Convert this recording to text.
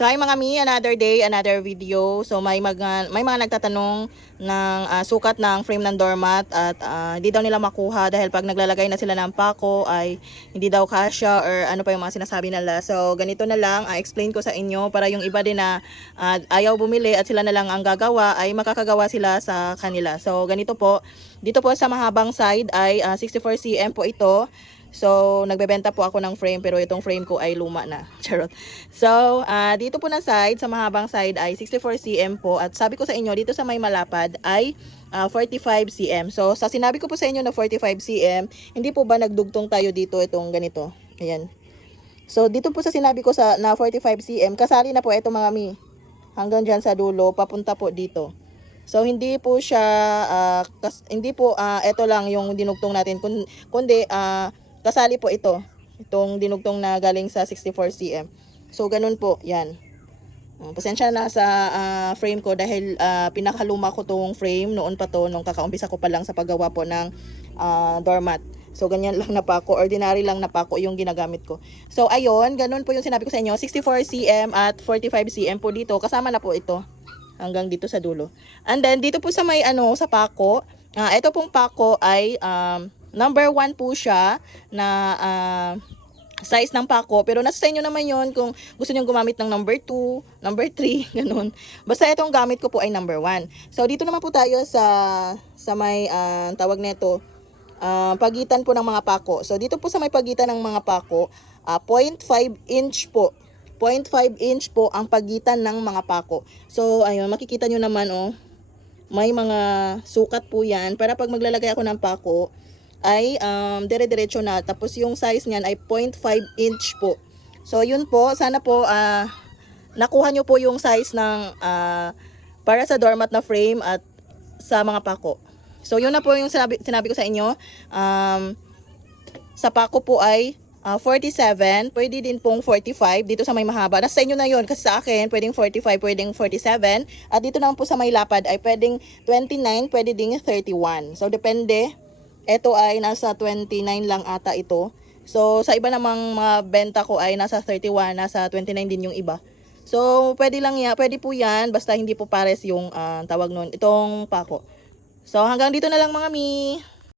So ay mga mi, another day, another video. So may mga, may mga nagtatanong ng ah, sukat ng frame ng doormat at ah, hindi daw nila makuha dahil pag naglalagay na sila ng pako ay hindi daw kasya or ano pa yung mga sinasabi nila. So ganito na lang, ah, explain ko sa inyo para yung iba din na ah, ayaw bumili at sila na lang ang gagawa ay makakagawa sila sa kanila. So ganito po, dito po sa mahabang side ay ah, 64 cm po ito. So, nagbebenta po ako ng frame pero itong frame ko ay luma na. Charot. So, ah, dito po na side, sa mahabang side ay 64 cm po. At sabi ko sa inyo, dito sa may malapad ay ah, 45 cm. So, sa sinabi ko po sa inyo na 45 cm, hindi po ba nagdugtong tayo dito itong ganito? Ayan. So, dito po sa sinabi ko sa na 45 cm, kasali na po ito mga mi. Hanggang dyan sa dulo, papunta po dito. So hindi po siya ah, kas- hindi po ah, ito lang yung dinugtong natin kun- kundi ah, kasali po ito. Itong dinugtong na galing sa 64 cm. So ganun po, 'yan. Uh, pasensya na sa ah, frame ko dahil ah, pinakaluma ko tong frame noon pa to nung kakaumpisa ko pa lang sa paggawa po ng ah, doormat. So ganyan lang na pako, ordinary lang na pako yung ginagamit ko. So ayun, ganun po yung sinabi ko sa inyo, 64 cm at 45 cm po dito, kasama na po ito hanggang dito sa dulo. And then dito po sa may ano sa pako, ah ito pong pako ay um, number 1 po siya na ah, size ng pako. Pero nasa sa inyo naman yon kung gusto niyo gumamit ng number 2, number 3, ganun. Basta itong gamit ko po ay number 1. So dito naman po tayo sa sa may ah, tawag nito ah, pagitan po ng mga pako. So dito po sa may pagitan ng mga pako, ah, 0.5 inch po 0.5 inch po ang pagitan ng mga pako. So, ayun, makikita nyo naman, oh, may mga sukat po yan. Para pag maglalagay ako ng pako, ay um, dire-diretso na. Tapos yung size niyan ay 0.5 inch po. So, yun po. Sana po, ah, nakuha nyo po yung size ng ah, para sa doormat na frame at sa mga pako. So, yun na po yung sinabi, sinabi ko sa inyo. Um, sa pako po ay ah, 47, pwede din pong 45 dito sa may mahaba. Nasa inyo na yon kasi sa akin pwedeng 45, pwedeng 47. At dito naman po sa may lapad ay pwedeng 29, pwede ding 31. So depende. Ito ay nasa 29 lang ata ito. So sa iba namang mga benta ko ay nasa 31, nasa 29 din yung iba. So pwede lang ya, pwede po yan basta hindi po pares yung ah, tawag nun, itong pako. So hanggang dito na lang mga mi.